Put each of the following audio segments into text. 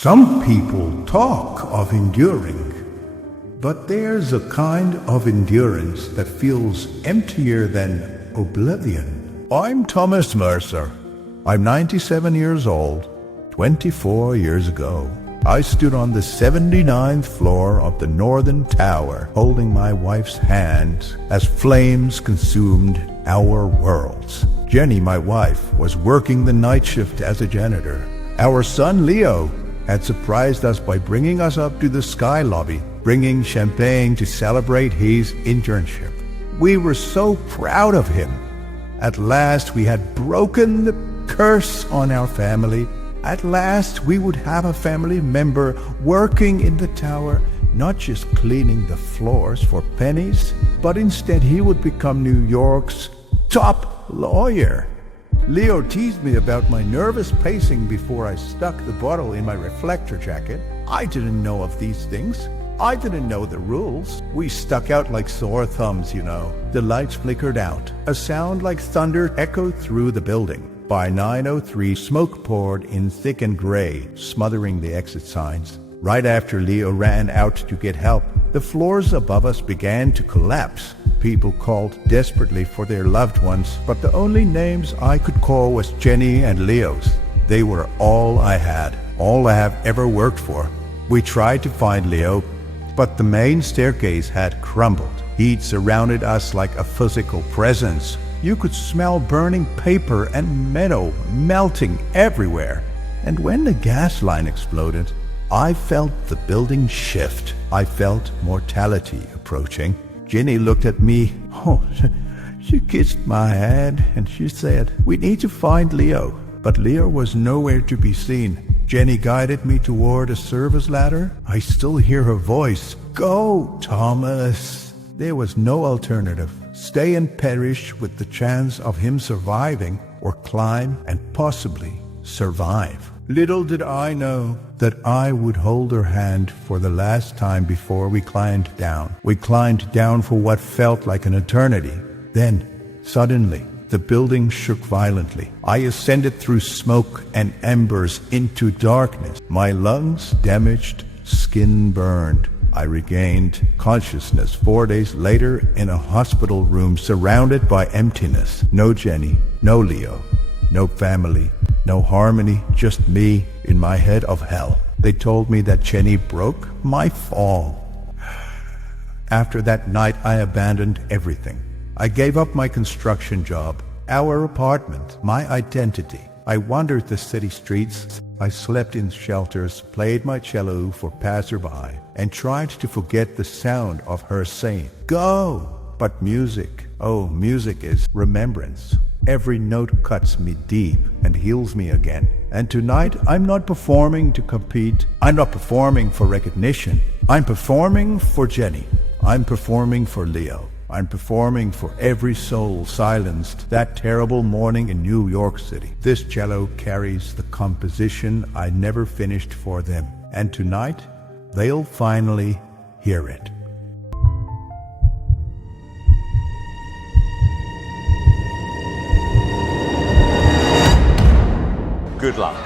Some people talk of enduring, but there's a kind of endurance that feels emptier than oblivion. I'm Thomas Mercer. I'm 97 years old. 24 years ago, I stood on the 79th floor of the Northern Tower, holding my wife's hand as flames consumed our worlds. Jenny, my wife, was working the night shift as a janitor. Our son Leo had surprised us by bringing us up to the sky lobby, bringing champagne to celebrate his internship. We were so proud of him. At last we had broken the curse on our family. At last we would have a family member working in the tower, not just cleaning the floors for pennies, but instead he would become New York's top lawyer. Leo teased me about my nervous pacing before I stuck the bottle in my reflector jacket. I didn't know of these things. I didn't know the rules. We stuck out like sore thumbs, you know. The lights flickered out. A sound like thunder echoed through the building. By 9:03, smoke poured in thick and gray, smothering the exit signs. Right after Leo ran out to get help, the floors above us began to collapse. People called desperately for their loved ones, but the only names I could call was Jenny and Leo's. They were all I had, all I have ever worked for. We tried to find Leo, but the main staircase had crumbled. He'd surrounded us like a physical presence. You could smell burning paper and metal melting everywhere. And when the gas line exploded, I felt the building shift. I felt mortality approaching. Jenny looked at me. She kissed my hand and she said, "We need to find Leo." But Leo was nowhere to be seen. Jenny guided me toward a service ladder. I still hear her voice. "Go, Thomas." There was no alternative. Stay and perish with the chance of him surviving, or climb and possibly survive. Little did I know that I would hold her hand for the last time before we climbed down. We climbed down for what felt like an eternity. Then, suddenly, the building shook violently. I ascended through smoke and embers into darkness. My lungs damaged, skin burned. I regained consciousness 4 days later in a hospital room surrounded by emptiness. No Jenny, no Leo, no family, no harmony, just me in my head of hell. They told me that Jenny broke my fall. After that night, I abandoned everything. I gave up my construction job, our apartment, my identity. I wandered the city streets. I slept in shelters, played my cello for passerby, and tried to forget the sound of her saying, "Go!" But music, oh, music is remembrance. Every note cuts me deep and heals me again. And tonight, I'm not performing to compete. I'm not performing for recognition. I'm performing for Jenny. I'm performing for Leo. I'm performing for every soul silenced that terrible morning in New York City. This cello carries the composition I never finished for them. And tonight, they'll finally hear it. Good luck.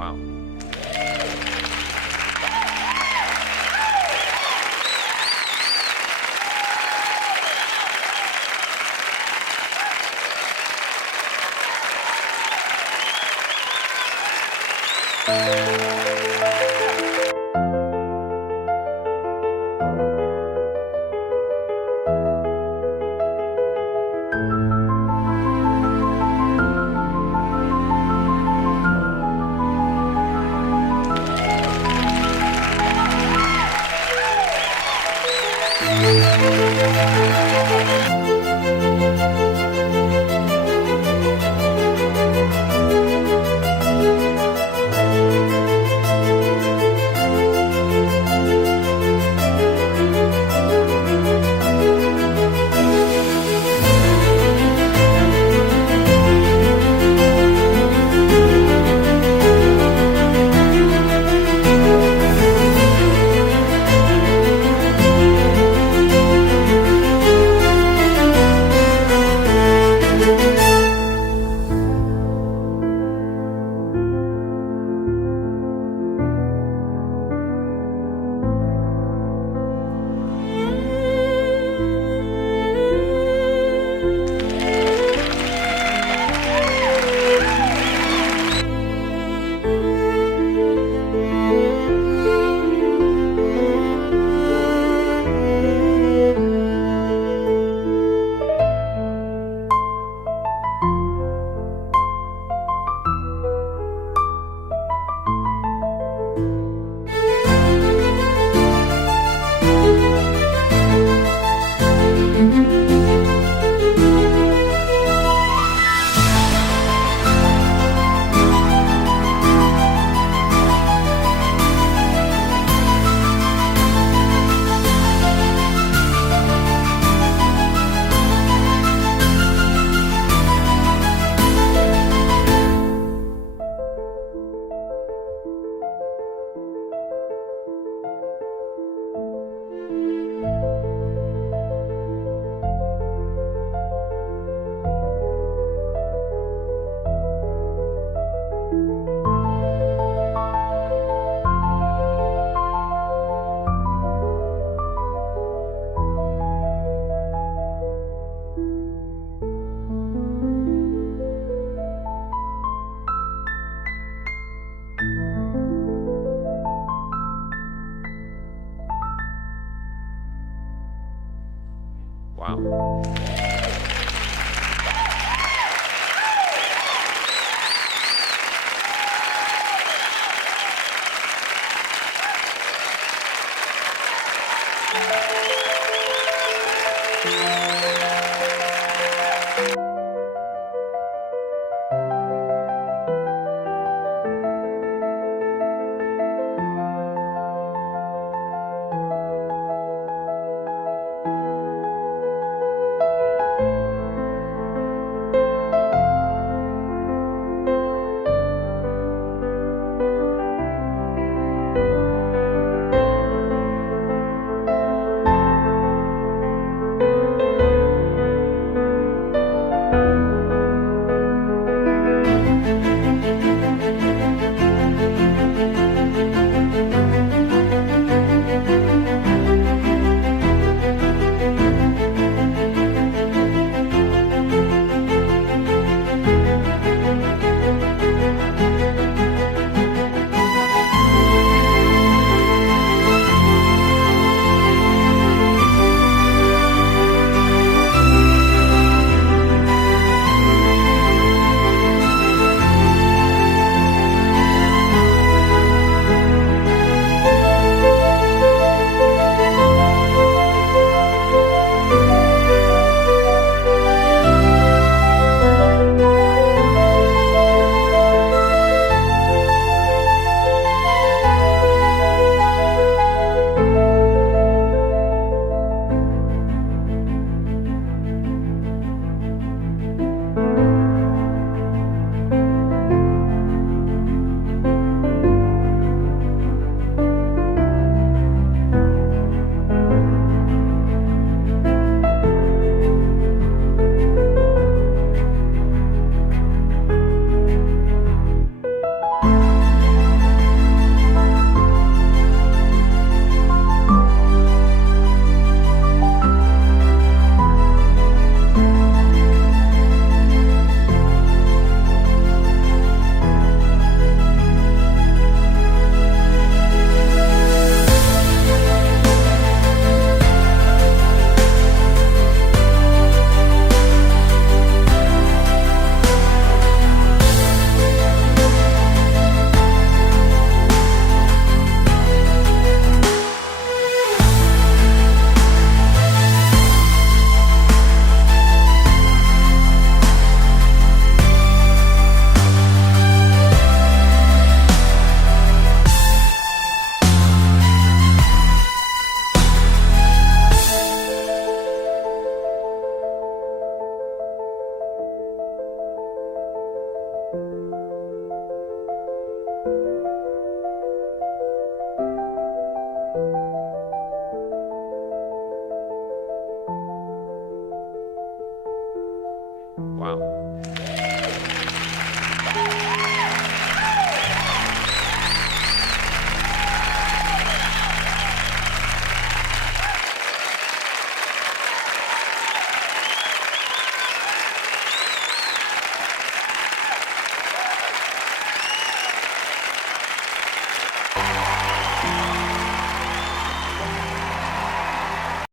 Wow. Wow. Wow.